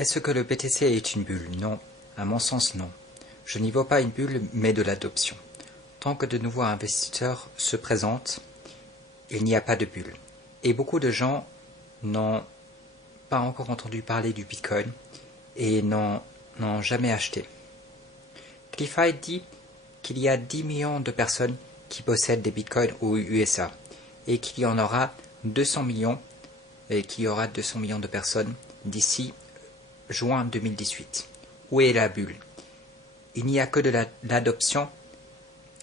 Est-ce que le BTC est une bulle? Non. À mon sens, non. Je n'y vois pas une bulle, mais de l'adoption. Tant que de nouveaux investisseurs se présentent, il n'y a pas de bulle. Et beaucoup de gens n'ont pas encore entendu parler du Bitcoin et n'ont jamais acheté. Cliffy dit qu'il y a 10 millions de personnes qui possèdent des Bitcoins aux USA et qu'il y en aura 200 millions et qu'il y aura 200 millions de personnes d'ici juin 2018. Où est la bulle? Il n'y a que de l'adoption.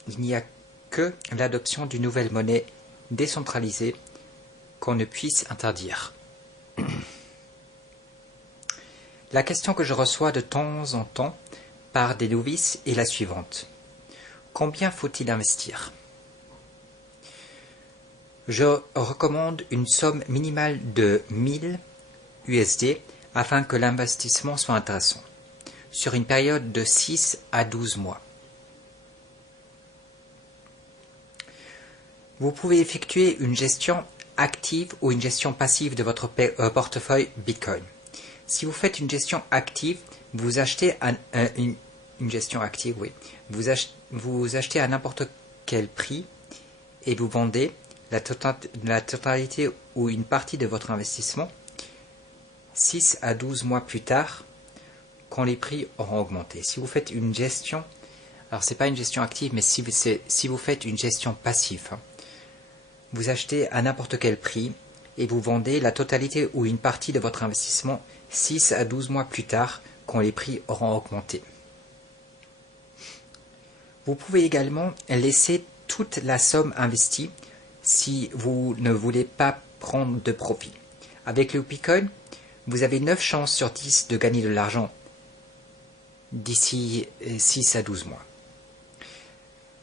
Il n'y a que l'adoption d'une nouvelle monnaie décentralisée qu'on ne puisse interdire. La question que je reçois de temps en temps par des novices est la suivante. Combien faut-il investir? Je recommande une somme minimale de 1000 USD afin que l'investissement soit intéressant, sur une période de 6 à 12 mois. Vous pouvez effectuer une gestion active ou une gestion passive de votre portefeuille Bitcoin. Si vous faites une gestion active, vous achetez une gestion active, oui. Vous achetez à n'importe quel prix et vous vendez la totalité ou une partie de votre investissement 6 à 12 mois plus tard, quand les prix auront augmenté. Si vous faites une gestion, alors c'est pas une gestion active, mais si vous faites une gestion passive, vous achetez à n'importe quel prix et vous vendez la totalité ou une partie de votre investissement 6 à 12 mois plus tard, quand les prix auront augmenté. Vous pouvez également laisser toute la somme investie si vous ne voulez pas prendre de profit. Avec le Bitcoin, vous avez 9 chances sur 10 de gagner de l'argent d'ici 6 à 12 mois.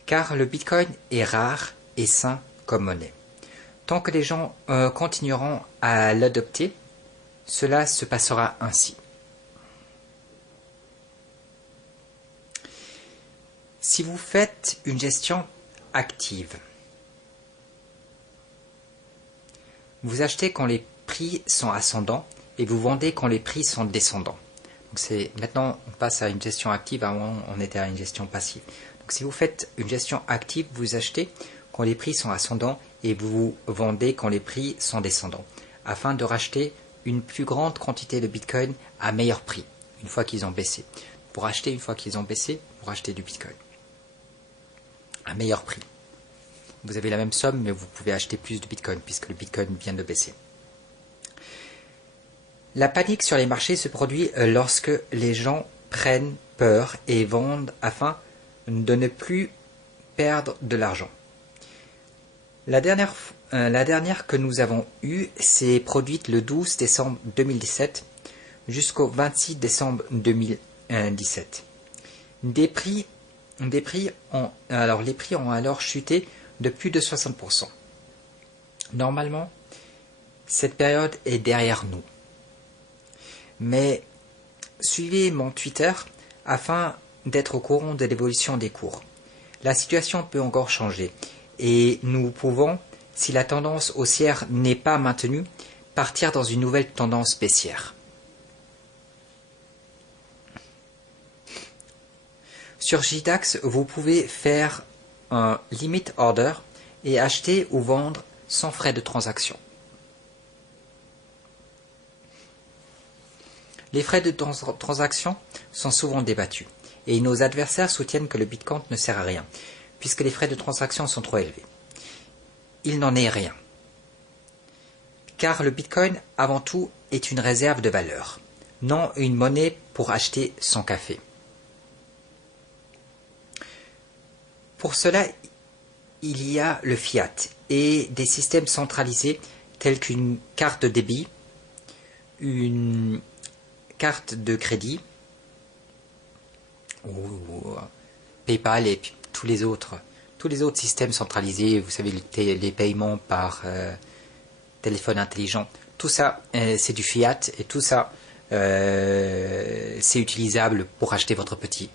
Car le Bitcoin est rare et sain comme monnaie. Tant que les gens continueront à l'adopter, cela se passera ainsi. Si vous faites une gestion active, vous achetez quand les prix sont ascendants et vous vendez quand les prix sont descendants. Maintenant, on passe à une gestion active, avant on était à une gestion passive. Donc, si vous faites une gestion active, vous achetez quand les prix sont ascendants et vous vendez quand les prix sont descendants, afin de racheter une plus grande quantité de Bitcoin à meilleur prix, une fois qu'ils ont baissé. Pour acheter une fois qu'ils ont baissé, pour acheter du Bitcoin à meilleur prix. Vous avez la même somme, mais vous pouvez acheter plus de Bitcoin, puisque le Bitcoin vient de baisser. La panique sur les marchés se produit lorsque les gens prennent peur et vendent afin de ne plus perdre de l'argent. La dernière que nous avons eue s'est produite le 12 décembre 2017 jusqu'au 26 décembre 2017. Les prix ont alors chuté de plus de 60%. Normalement, cette période est derrière nous. Mais suivez mon Twitter afin d'être au courant de l'évolution des cours. La situation peut encore changer et nous pouvons, si la tendance haussière n'est pas maintenue, partir dans une nouvelle tendance baissière. Sur JDAX, vous pouvez faire un limit order et acheter ou vendre sans frais de transaction. Les frais de transaction sont souvent débattus et nos adversaires soutiennent que le Bitcoin ne sert à rien puisque les frais de transaction sont trop élevés. Il n'en est rien. Car le Bitcoin, avant tout, est une réserve de valeur, non une monnaie pour acheter son café. Pour cela, il y a le fiat et des systèmes centralisés tels qu'une carte de débit, une carte de crédit, ou PayPal et tous les autres systèmes centralisés, vous savez, les paiements par téléphone intelligent, tout ça c'est du fiat et tout ça c'est utilisable pour acheter votre petit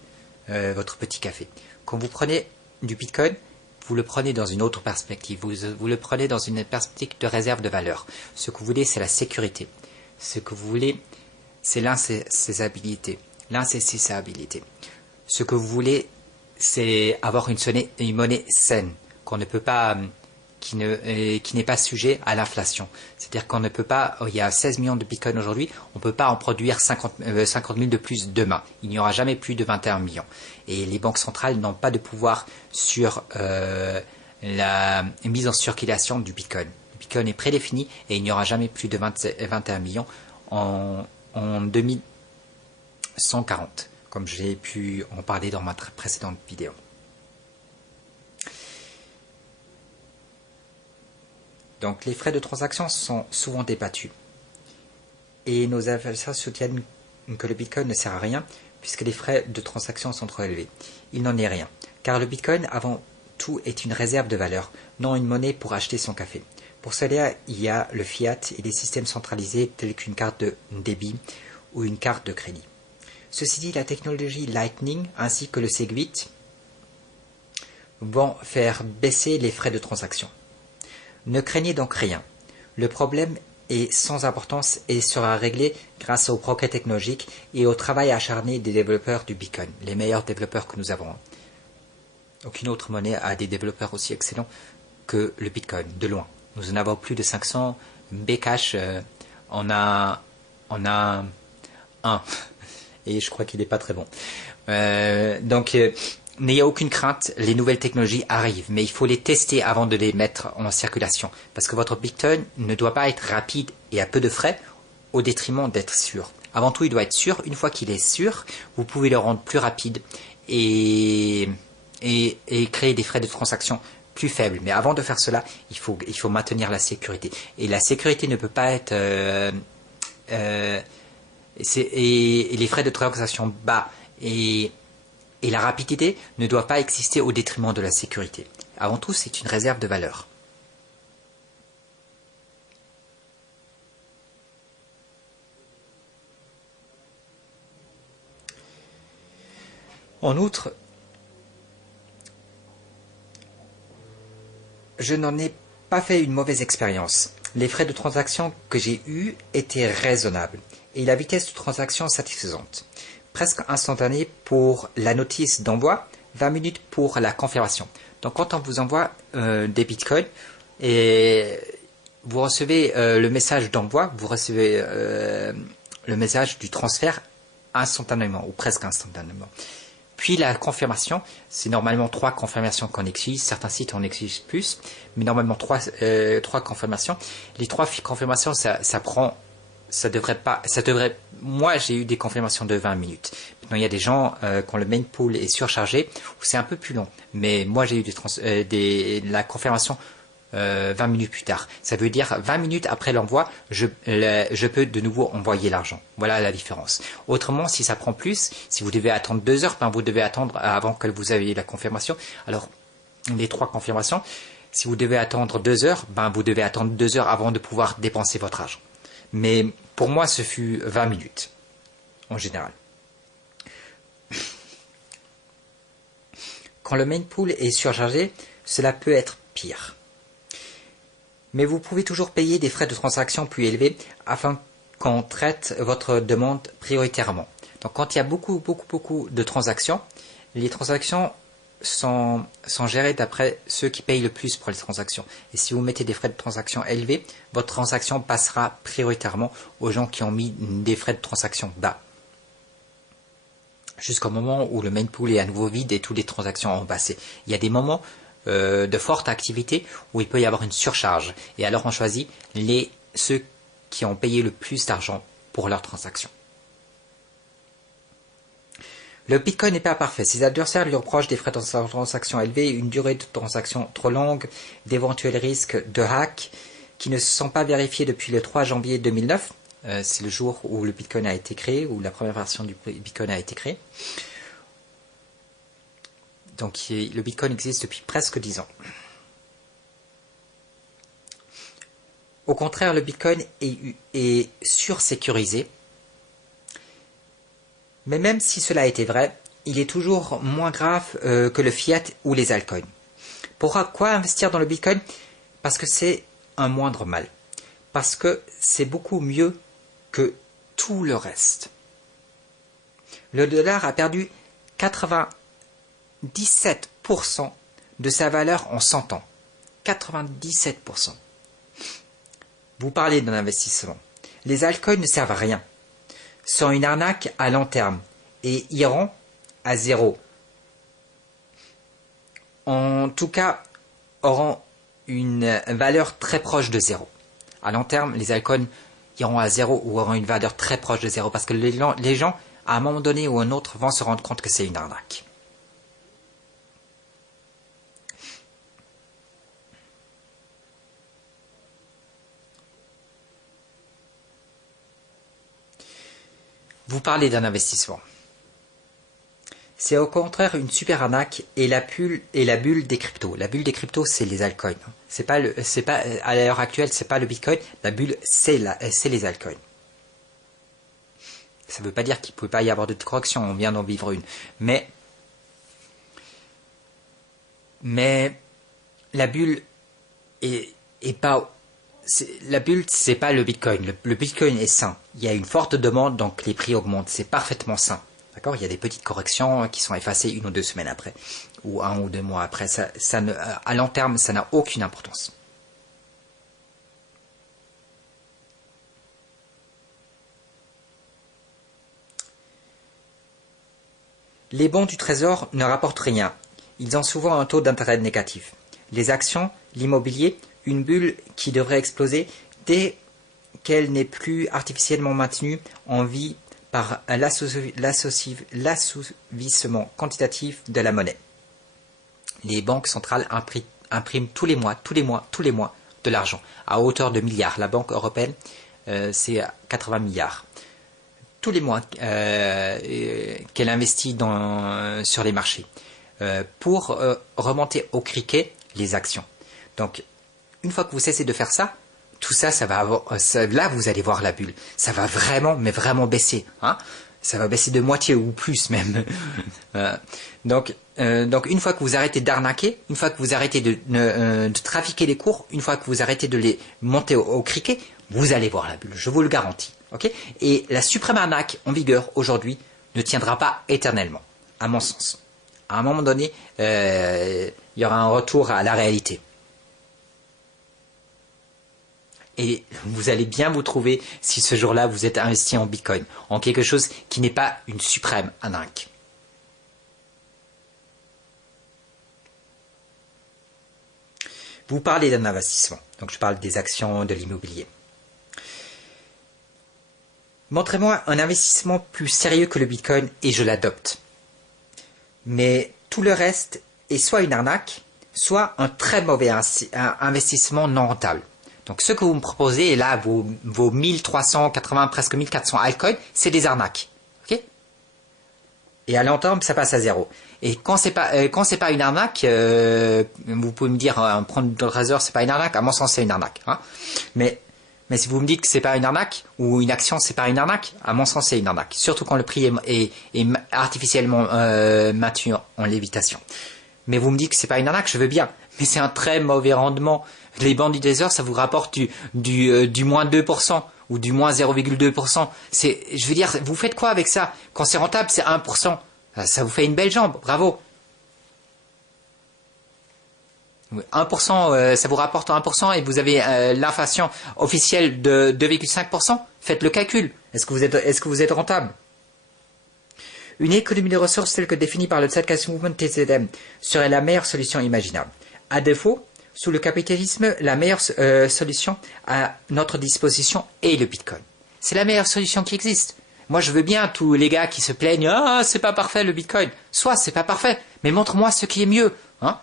café. Quand vous prenez du Bitcoin, vous le prenez dans une autre perspective, vous le prenez dans une perspective de réserve de valeur. Ce que vous voulez, c'est la sécurité. Ce que vous voulez, c'est l'insaisissabilité. L'insaisissabilité. Ce que vous voulez, c'est avoir une monnaie saine, qu'on ne peut pas, qui n'est pas sujet à l'inflation. C'est-à-dire qu'on ne peut pas, il y a 16 millions de bitcoins aujourd'hui, on ne peut pas en produire 50 000 de plus demain. Il n'y aura jamais plus de 21 millions. Et les banques centrales n'ont pas de pouvoir sur la mise en circulation du bitcoin. Le bitcoin est prédéfini et il n'y aura jamais plus de 21 millions en 2140, comme j'ai pu en parler dans ma précédente vidéo. Donc les frais de transaction sont souvent débattus. Et nos adversaires soutiennent que le Bitcoin ne sert à rien puisque les frais de transaction sont trop élevés. Il n'en est rien, car le Bitcoin avant tout est une réserve de valeur, non une monnaie pour acheter son café. Pour cela, il y a le fiat et les systèmes centralisés tels qu'une carte de débit ou une carte de crédit. Ceci dit, la technologie Lightning ainsi que le Segwit vont faire baisser les frais de transaction. Ne craignez donc rien. Le problème est sans importance et sera réglé grâce au progrès technologique et au travail acharné des développeurs du Bitcoin, les meilleurs développeurs que nous avons. Aucune autre monnaie a des développeurs aussi excellents que le Bitcoin, de loin. Nous en avons plus de 500. Bcash, on a un, et je crois qu'il n'est pas très bon. N'ayez aucune crainte, les nouvelles technologies arrivent, mais il faut les tester avant de les mettre en circulation. Parce que votre Bitcoin ne doit pas être rapide et à peu de frais, au détriment d'être sûr. Avant tout, il doit être sûr. Une fois qu'il est sûr, vous pouvez le rendre plus rapide et créer des frais de transaction plus faibles. Mais avant de faire cela, il faut maintenir la sécurité. Et la sécurité ne peut pas être... et les frais de transaction bas et la rapidité ne doit pas exister au détriment de la sécurité. Avant tout, c'est une réserve de valeur. En outre, je n'en ai pas fait une mauvaise expérience. Les frais de transaction que j'ai eus étaient raisonnables et la vitesse de transaction satisfaisante. Presque instantané pour la notice d'envoi, 20 minutes pour la confirmation. Donc quand on vous envoie des bitcoins et vous recevez le message d'envoi, vous recevez le message du transfert instantanément ou presque instantanément. Puis la confirmation, c'est normalement 3 confirmations qu'on exige. Certains sites en exigent plus, mais normalement 3 confirmations. Les 3 confirmations, moi, j'ai eu des confirmations de 20 minutes. Maintenant, il y a des gens quand le main pool est surchargé, où c'est un peu plus long. Mais moi, j'ai eu la confirmation 20 minutes plus tard. Ça veut dire 20 minutes après l'envoi, je peux de nouveau envoyer l'argent. Voilà la différence. Autrement, si ça prend plus, si vous devez attendre 2 heures, vous devez attendre avant que vous ayez la confirmation. Alors, les 3 confirmations, si vous devez attendre 2 heures, vous devez attendre 2 heures avant de pouvoir dépenser votre argent. Mais pour moi, ce fut 20 minutes, en général. Quand le main pool est surchargé, cela peut être pire. Mais vous pouvez toujours payer des frais de transaction plus élevés afin qu'on traite votre demande prioritairement. Donc quand il y a beaucoup de transactions, les transactions sont gérées d'après ceux qui payent le plus pour les transactions. Et si vous mettez des frais de transaction élevés, votre transaction passera prioritairement aux gens qui ont mis des frais de transaction bas. Jusqu'au moment où le main pool est à nouveau vide et toutes les transactions ont passé. Il y a des moments de forte activité où il peut y avoir une surcharge. Et alors on choisit ceux qui ont payé le plus d'argent pour leurs transactions. Le Bitcoin n'est pas parfait. Ses adversaires lui reprochent des frais de transaction élevés, une durée de transaction trop longue, d'éventuels risques de hack qui ne se sont pas vérifiés depuis le 3 janvier 2009. C'est le jour où le Bitcoin a été créé, où la première version du Bitcoin a été créée. Donc le Bitcoin existe depuis presque 10 ans. Au contraire, le Bitcoin est sursécurisé. Mais même si cela était vrai, il est toujours moins grave que le fiat ou les altcoins. Pourquoi investir dans le Bitcoin? Parce que c'est un moindre mal. Parce que c'est beaucoup mieux que tout le reste. Le dollar a perdu 97% de sa valeur en 100 ans. 97%. Vous parlez d'un investissement. Les altcoins ne servent à rien. Sont une arnaque à long terme et iront à zéro. En tout cas, auront une valeur très proche de zéro. À long terme, les altcoins iront à zéro ou auront une valeur très proche de zéro parce que les gens, à un moment donné ou un autre, vont se rendre compte que c'est une arnaque. Vous parlez d'un investissement. C'est au contraire une super arnaque et la bulle des cryptos. La bulle des cryptos, c'est les altcoins. C'est pas à l'heure actuelle, c'est pas le Bitcoin. La bulle, c'est les altcoins. Ça ne veut pas dire qu'il ne pouvait pas y avoir de correction. On vient d'en vivre une. Mais la bulle est pas. La bulle, c'est pas le Bitcoin. Le Bitcoin est sain. Il y a une forte demande, donc les prix augmentent. C'est parfaitement sain. D'accord ? Il y a des petites corrections qui sont effacées 1 ou 2 semaines après, ou 1 ou 2 mois après. À long terme, ça n'a aucune importance. Les bons du Trésor ne rapportent rien. Ils ont souvent un taux d'intérêt négatif. Les actions, l'immobilier, une bulle qui devrait exploser dès qu'elle n'est plus artificiellement maintenue en vie par l'assouvissement quantitatif de la monnaie. Les banques centrales impriment tous les mois de l'argent à hauteur de milliards. La Banque européenne, c'est 80 milliards. Tous les mois qu'elle investit sur les marchés pour remonter au criquet les actions. Donc, une fois que vous cessez de faire ça, tout ça, là, vous allez voir la bulle. Ça va vraiment, mais vraiment baisser. Hein, ça va baisser de moitié ou plus même. Donc, une fois que vous arrêtez d'arnaquer, une fois que vous arrêtez de trafiquer les cours, une fois que vous arrêtez de les monter au criquet, vous allez voir la bulle. Je vous le garantis. Okay ? Et la suprême arnaque en vigueur aujourd'hui ne tiendra pas éternellement, à mon sens. À un moment donné, il y aura un retour à la réalité. Et vous allez bien vous trouver si ce jour-là vous êtes investi en Bitcoin, en quelque chose qui n'est pas une suprême arnaque. Vous parlez d'un investissement, donc je parle des actions, de l'immobilier. Montrez-moi un investissement plus sérieux que le Bitcoin et je l'adopte. Mais tout le reste est soit une arnaque, soit un très mauvais investissement non rentable. Donc ce que vous me proposez, et là vos 1380, presque 1400 altcoins, c'est des arnaques. Okay ? Et à long terme, ça passe à zéro. Et quand c'est pas une arnaque, vous pouvez me dire, prendre de Trésor, c'est pas une arnaque. À mon sens, c'est une arnaque. Hein, mais si vous me dites que c'est pas une arnaque, ou une action, c'est pas une arnaque, à mon sens, c'est une arnaque. Surtout quand le prix est artificiellement maintenu en lévitation. Mais vous me dites que c'est pas une arnaque, je veux bien. Mais c'est un très mauvais rendement. Les bancs du Trésor, ça vous rapporte du moins 2% ou du moins 0,2%. Je veux dire, vous faites quoi avec ça? Quand c'est rentable, c'est 1%. Ça vous fait une belle jambe, bravo. 1%, ça vous rapporte 1% et vous avez l'inflation officielle de 2,5%. Faites le calcul. Est-ce que vous êtes rentable? Une économie de ressources telle que définie par le Zeitgeist Movement TZM serait la meilleure solution imaginable. À défaut, sous le capitalisme, la meilleure solution à notre disposition est le Bitcoin. C'est la meilleure solution qui existe. Moi, je veux bien tous les gars qui se plaignent « Ah, c'est pas parfait le Bitcoin ». Soit c'est pas parfait, mais montre-moi ce qui est mieux. Hein,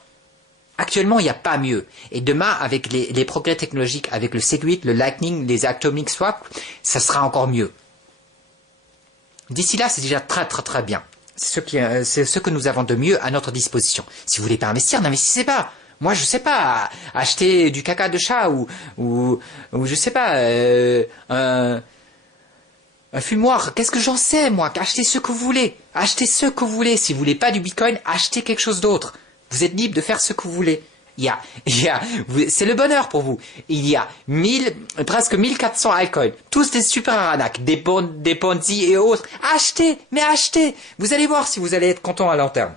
actuellement, il n'y a pas mieux. Et demain, avec les progrès technologiques, avec le Segwit, le Lightning, les Atomic Swap, ça sera encore mieux. D'ici là, c'est déjà très très très bien. C'est ce que nous avons de mieux à notre disposition. Si vous voulez pas investir, n'investissez pas. Moi, je sais pas, acheter du caca de chat ou je sais pas, un fumoir. Qu'est-ce que j'en sais, moi? Achetez ce que vous voulez. Achetez ce que vous voulez. Si vous voulez pas du Bitcoin, achetez quelque chose d'autre. Vous êtes libre de faire ce que vous voulez. C'est le bonheur pour vous. Il y a presque 1400 altcoins, tous des super arnaques, des Ponzi et autres. Achetez, mais achetez. Vous allez voir si vous allez être content à long terme.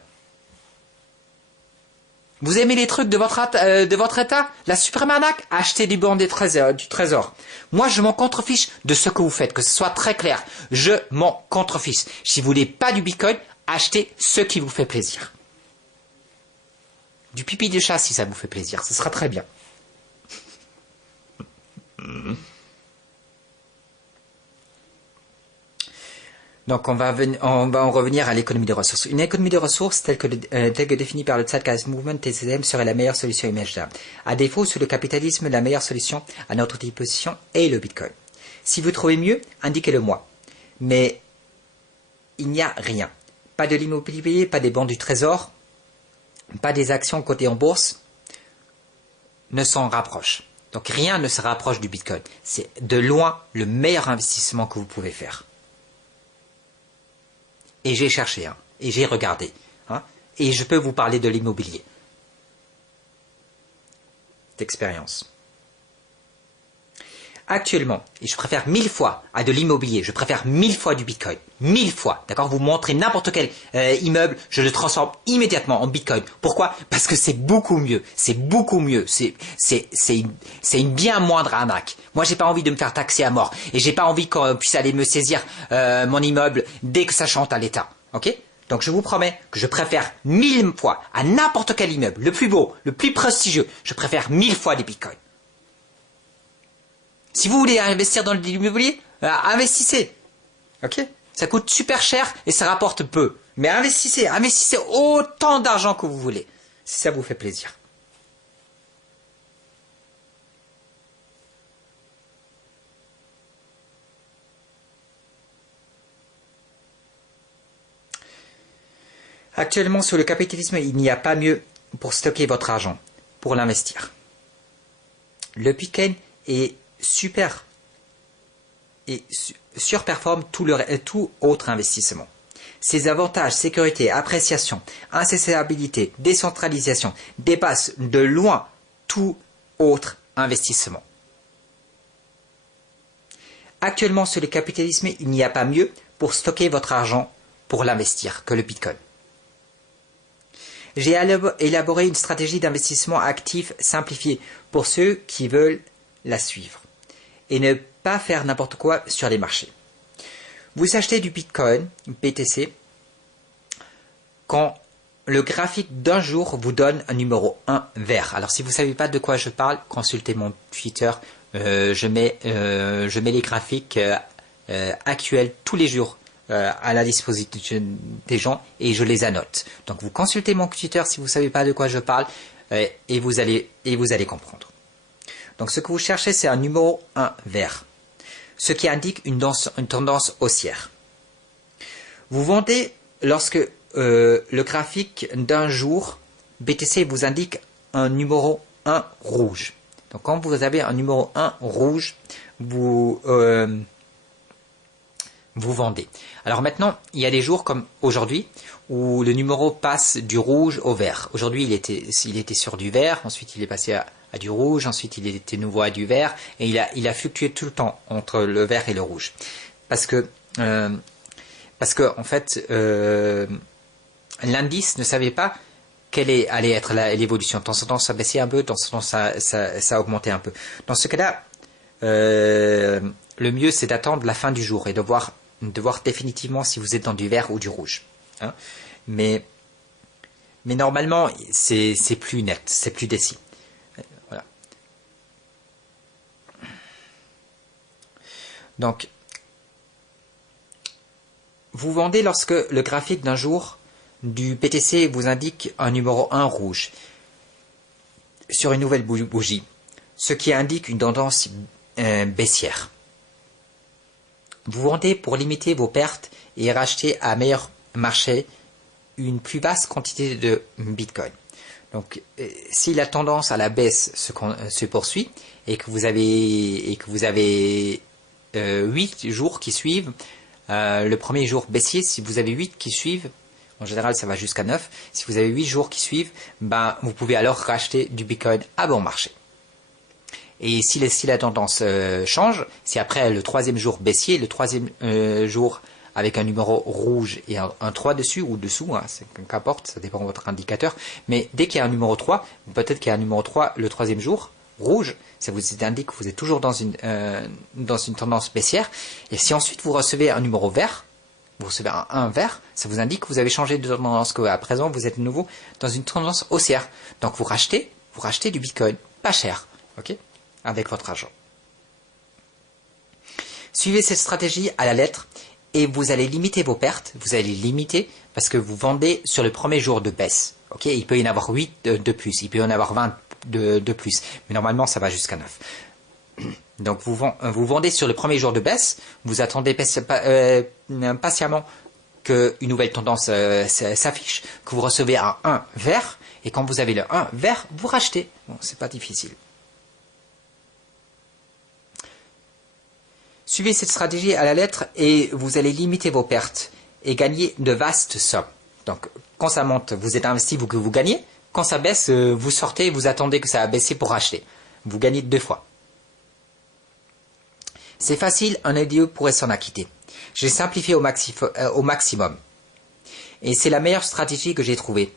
Vous aimez les trucs de votre état? La suprême arnaque? Achetez du bon du trésor. Moi, je m'en contrefiche de ce que vous faites, que ce soit très clair. Je m'en contrefiche. Si vous voulez pas du Bitcoin, achetez ce qui vous fait plaisir. Du pipi de chat si ça vous fait plaisir, ce sera très bien. Donc on va en revenir à l'économie des ressources. Une économie des ressources telle que définie par le Zeitgeist Movement TCM serait la meilleure solution imaginable. À défaut, sous le capitalisme, la meilleure solution à notre disposition est le Bitcoin. Si vous trouvez mieux, indiquez-le moi. Mais il n'y a rien. Pas de l'immobilier, pas des bons du trésor, pas des actions cotées en bourse, ne s'en rapproche. Donc rien ne se rapproche du Bitcoin. C'est de loin le meilleur investissement que vous pouvez faire. Et j'ai cherché, et j'ai regardé, et je peux vous parler de l'immobilier. D'expérience. Actuellement, et je préfère 1000 fois à de l'immobilier, je préfère 1000 fois du Bitcoin. 1000 fois, d'accord? Vous montrez n'importe quel immeuble, je le transforme immédiatement en Bitcoin. Pourquoi? Parce que c'est beaucoup mieux. C'est beaucoup mieux. C'est une bien moindre arnaque. Moi, j'ai pas envie de me faire taxer à mort. Et j'ai pas envie qu'on puisse aller me saisir mon immeuble dès que ça chante à l'État. Ok? Donc je vous promets que je préfère 1000 fois à n'importe quel immeuble, le plus beau, le plus prestigieux, je préfère 1000 fois des Bitcoins. Si vous voulez investir dans l'immobilier, investissez. Ok? Ça coûte super cher et ça rapporte peu. Mais investissez autant d'argent que vous voulez, si ça vous fait plaisir. Actuellement, sur le capitalisme, il n'y a pas mieux pour stocker votre argent, pour l'investir. Le Bitcoin est super et surperforme tout autre investissement. Ses avantages, sécurité, appréciation, incessibilité, décentralisation dépassent de loin tout autre investissement. Actuellement, sur le capitalisme, il n'y a pas mieux pour stocker votre argent pour l'investir que le Bitcoin. J'ai élaboré une stratégie d'investissement actif simplifiée pour ceux qui veulent la suivre et ne pas faire n'importe quoi sur les marchés. Vous achetez du Bitcoin, BTC, quand le graphique d'un jour vous donne un numéro 1 vert. Alors si vous ne savez pas de quoi je parle, consultez mon Twitter. Je mets les graphiques actuels tous les jours à la disposition des gens et je les annote. Donc vous consultez mon Twitter si vous ne savez pas de quoi je parle et vous allez comprendre. Donc ce que vous cherchez, c'est un numéro 1 vert, ce qui indique une tendance haussière. Vous vendez lorsque le graphique d'un jour BTC vous indique un numéro 1 rouge. Donc quand vous avez un numéro 1 rouge, vous vendez. Alors maintenant, il y a des jours comme aujourd'hui où le numéro passe du rouge au vert. Aujourd'hui, il était sur du vert, ensuite il est passé à du rouge, ensuite il était nouveau à du vert, et il a fluctué tout le temps entre le vert et le rouge. Parce que en fait, l'indice ne savait pas quelle allait être l'évolution. De temps en temps, ça baissait un peu, de temps en temps, ça augmentait un peu. Dans ce cas-là, le mieux, c'est d'attendre la fin du jour et de voir définitivement si vous êtes dans du vert ou du rouge. Mais normalement, c'est plus net, c'est plus décis. Voilà. Donc, vous vendez lorsque le graphique d'un jour du BTC vous indique un numéro 1 rouge sur une nouvelle bougie, ce qui indique une tendance baissière. Vous vendez pour limiter vos pertes et racheter à meilleur marché une plus vaste quantité de Bitcoin. Donc, si la tendance à la baisse se poursuit et que vous avez 8 jours qui suivent, le premier jour baissier, si vous avez 8 qui suivent, En général, ça va jusqu'à 9. Si vous avez 8 jours qui suivent, ben, vous pouvez alors racheter du Bitcoin à bon marché. Et si la tendance change, si après le troisième jour baissier, le troisième jour avec un numéro rouge et un 3 dessus ou dessous, hein, qu'importe, ça dépend de votre indicateur, mais dès qu'il y a un numéro 3, peut-être qu'il y a un numéro 3 le troisième jour, rouge, ça vous indique que vous êtes toujours dans une tendance baissière. Et si ensuite vous recevez un numéro vert, vous recevez un 1 vert, ça vous indique que vous avez changé de tendance, qu'à présent vous êtes de nouveau dans une tendance haussière. Donc vous rachetez du Bitcoin, pas cher, ok, avec votre argent. Suivez cette stratégie à la lettre et vous allez limiter vos pertes. Vous allez limiter parce que vous vendez sur le premier jour de baisse. Ok, il peut y en avoir 8 de plus, il peut y en avoir 20 de plus, mais normalement ça va jusqu'à 9. Donc vous vendez sur le premier jour de baisse, vous attendez patiemment qu'une nouvelle tendance s'affiche, que vous recevez un 1 vert, et quand vous avez le 1 vert, vous rachetez. Bon, c'est pas difficile. Suivez cette stratégie à la lettre et vous allez limiter vos pertes et gagner de vastes sommes. Donc quand ça monte, vous êtes investi, vous gagnez. Quand ça baisse, vous sortez, vous attendez que ça a baissé pour racheter. Vous gagnez 2 fois. C'est facile, un idiot pourrait s'en acquitter. J'ai simplifié au maximum. Et c'est la meilleure stratégie que j'ai trouvée.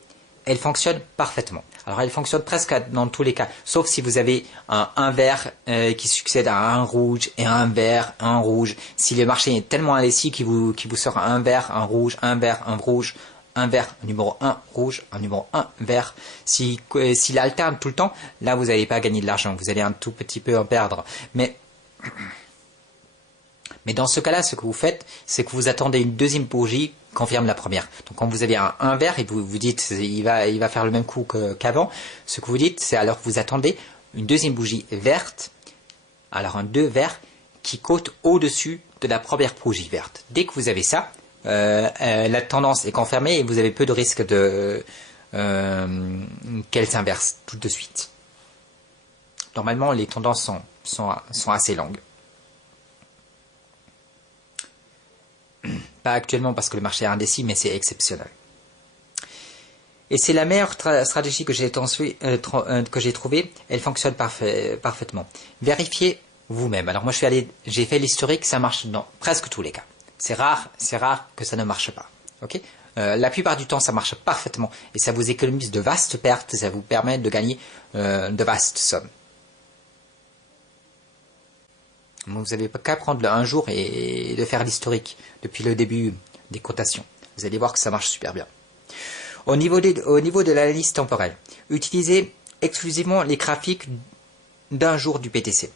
Elle fonctionne parfaitement. Alors elle fonctionne presque dans tous les cas, sauf si vous avez un vert qui succède à un rouge et un vert, un rouge. Si le marché est tellement indécis qu'il vous sort un vert, un rouge, un vert, un rouge, un vert, un numéro 1 rouge, un numéro 1 vert. S'il alterne tout le temps, là vous n'allez pas gagner de l'argent, vous allez un tout petit peu en perdre. Mais dans ce cas-là, ce que vous faites, c'est que vous attendez une deuxième bougie confirme la première. Donc quand vous avez un vert et vous dites il va faire le même coup qu'avant, ce que vous dites, c'est alors que vous attendez une deuxième bougie verte, alors un 2 vert qui cote au-dessus de la première bougie verte. Dès que vous avez ça, la tendance est confirmée et vous avez peu de risque qu'elle s'inverse tout de suite. Normalement, les tendances sont assez longues. Pas actuellement parce que le marché est indécis, mais c'est exceptionnel. Et c'est la meilleure stratégie que j'ai trouvée. Elle fonctionne parfaitement. Vérifiez vous-même. Alors moi, j'ai fait l'historique, ça marche dans presque tous les cas. C'est rare que ça ne marche pas. Ok, la plupart du temps, ça marche parfaitement et ça vous économise de vastes pertes. Ça vous permet de gagner de vastes sommes. Vous n'avez qu'à prendre un jour et de faire l'historique depuis le début des cotations. Vous allez voir que ça marche super bien. Au niveau de l'analyse temporelle, utilisez exclusivement les graphiques d'un jour du BTC.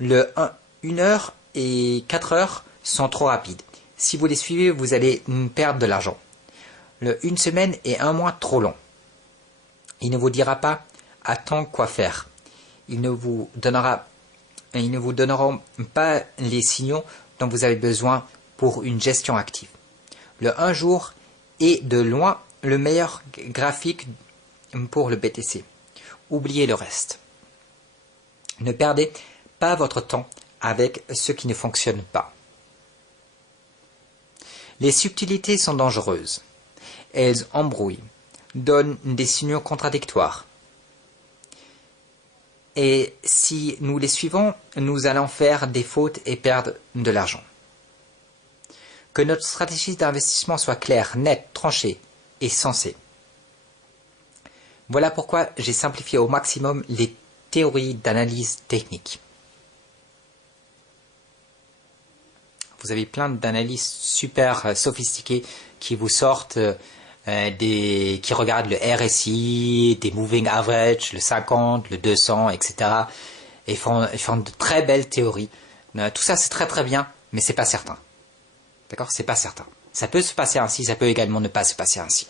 Le 1 heure et 4 heures sont trop rapides. Si vous les suivez, vous allez perdre de l'argent. Le 1 semaine et 1 mois trop long. Il ne vous dira pas à temps quoi faire. Il ne vous donneront pas les signaux dont vous avez besoin pour une gestion active. Le 1 jour est de loin le meilleur graphique pour le BTC. Oubliez le reste. Ne perdez pas votre temps avec ce qui ne fonctionne pas. Les subtilités sont dangereuses. Elles embrouillent, donnent des signaux contradictoires. Et si nous les suivons, nous allons faire des fautes et perdre de l'argent. Que notre stratégie d'investissement soit claire, nette, tranchée et sensée. Voilà pourquoi j'ai simplifié au maximum les théories d'analyse technique. Vous avez plein d'analyses super sophistiquées qui vous sortent qui regardent le RSI, des moving average, le 50, le 200, etc. Et font de très belles théories. Tout ça c'est très très bien, mais c'est pas certain. D'accord, c'est pas certain. Ça peut se passer ainsi, ça peut également ne pas se passer ainsi.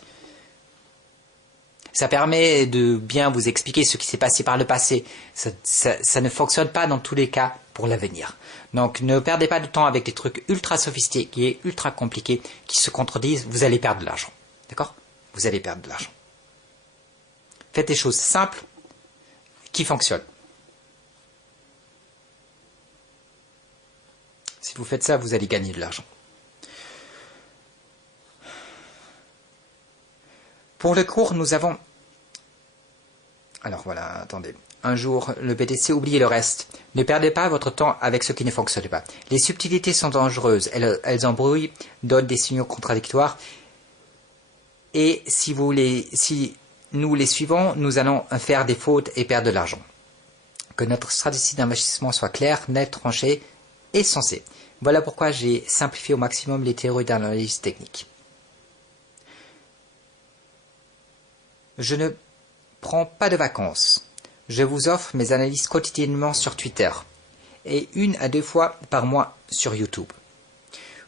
Ça permet de bien vous expliquer ce qui s'est passé par le passé. Ça ne fonctionne pas dans tous les cas pour l'avenir. Donc ne perdez pas de temps avec des trucs ultra sophistiqués, ultra compliqués, qui se contredisent, vous allez perdre de l'argent. D'accord ? Vous allez perdre de l'argent. Faites des choses simples qui fonctionnent. Si vous faites ça, vous allez gagner de l'argent. Pour le cours, nous avons... Alors voilà, attendez. Un jour, le BTC, oubliez le reste. Ne perdez pas votre temps avec ce qui ne fonctionne pas. Les subtilités sont dangereuses. Elles embrouillent, donnent des signaux contradictoires. Et si nous les suivons, nous allons faire des fautes et perdre de l'argent. Que notre stratégie d'investissement soit claire, nette, tranchée et sensée. Voilà pourquoi j'ai simplifié au maximum les théories d'analyse technique. Je ne prends pas de vacances. Je vous offre mes analyses quotidiennement sur Twitter et 1 à 2 fois par mois sur YouTube.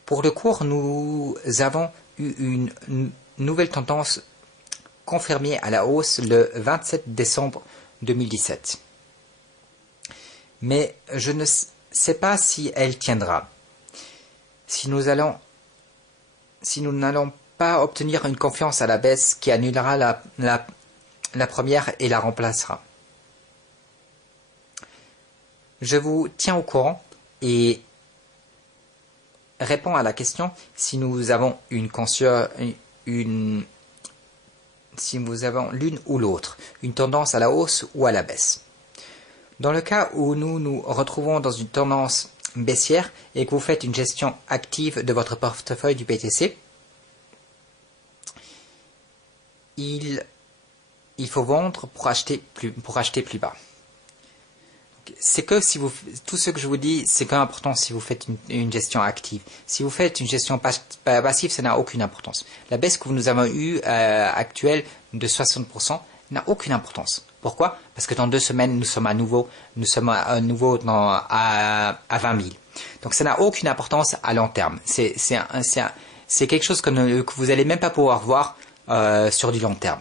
Pour le cours, nous avons eu une nouvelle tendance confirmée à la hausse le 27 décembre 2017. Mais je ne sais pas si elle tiendra. Si nous n'allons pas obtenir une confiance à la baisse qui annulera la première et la remplacera. Je vous tiens au courant et réponds à la question si nous avons si nous avons l'une ou l'autre, une tendance à la hausse ou à la baisse. Dans le cas où nous nous retrouvons dans une tendance baissière et que vous faites une gestion active de votre portefeuille du BTC, il faut vendre pour acheter plus bas. C'est que si vous, tout ce que je vous dis, c'est quand même important si vous faites une gestion active. Si vous faites une gestion passive, ça n'a aucune importance. La baisse que nous avons eue actuelle de 60% n'a aucune importance. Pourquoi? Parce que dans 2 semaines, nous sommes à nouveau à 20 000. Donc ça n'a aucune importance à long terme. C'est quelque chose que vous n'allez même pas pouvoir voir sur du long terme,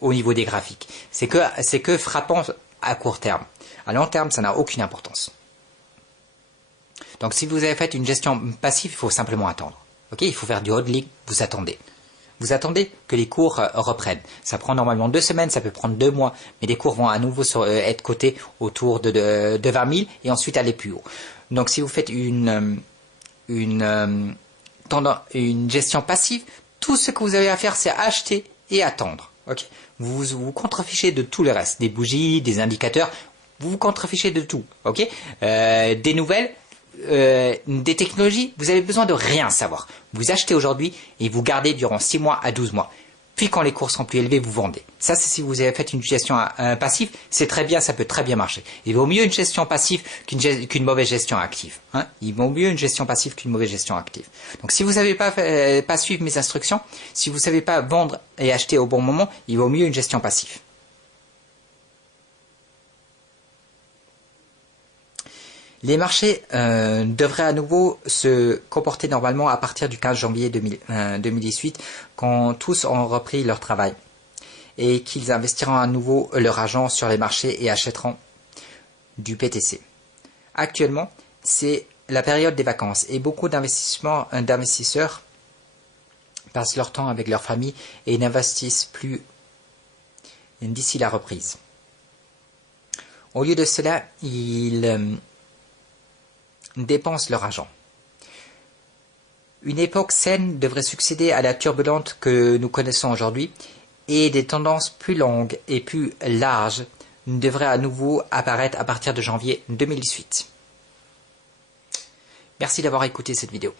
au niveau des graphiques. C'est que frappant à court terme. À long terme, ça n'a aucune importance. Donc si vous avez fait une gestion passive, il faut simplement attendre. Ok, il faut faire du hodling, vous attendez. Vous attendez que les cours reprennent. Ça prend normalement 2 semaines, ça peut prendre 2 mois, mais les cours vont à nouveau être cotés autour de 20 000 et ensuite aller plus haut. Donc si vous faites une gestion passive, tout ce que vous avez à faire, c'est acheter et attendre. Okay, vous vous contrefichez de tout le reste, des bougies, des indicateurs, vous vous contrefichez de tout. Ok, des nouvelles, des technologies, vous avez besoin de rien savoir. Vous achetez aujourd'hui et vous gardez durant 6 mois à 12 mois. Puis quand les cours sont plus élevés, vous vendez. Ça, c'est si vous avez fait une gestion passive, c'est très bien, ça peut très bien marcher. Il vaut mieux une gestion passive qu'une mauvaise gestion active. Hein, il vaut mieux une gestion passive qu'une mauvaise gestion active. Donc si vous ne savez pas suivre mes instructions, si vous ne savez pas vendre et acheter au bon moment, il vaut mieux une gestion passive. Les marchés devraient à nouveau se comporter normalement à partir du 15 janvier 2018, quand tous auront repris leur travail et qu'ils investiront à nouveau leur argent sur les marchés et achèteront du BTC. Actuellement, c'est la période des vacances et beaucoup d'investisseurs passent leur temps avec leur famille et n'investissent plus d'ici la reprise. Au lieu de cela, ils dépensent leur argent. Une époque saine devrait succéder à la turbulente que nous connaissons aujourd'hui et des tendances plus longues et plus larges devraient à nouveau apparaître à partir de janvier 2018. Merci d'avoir écouté cette vidéo.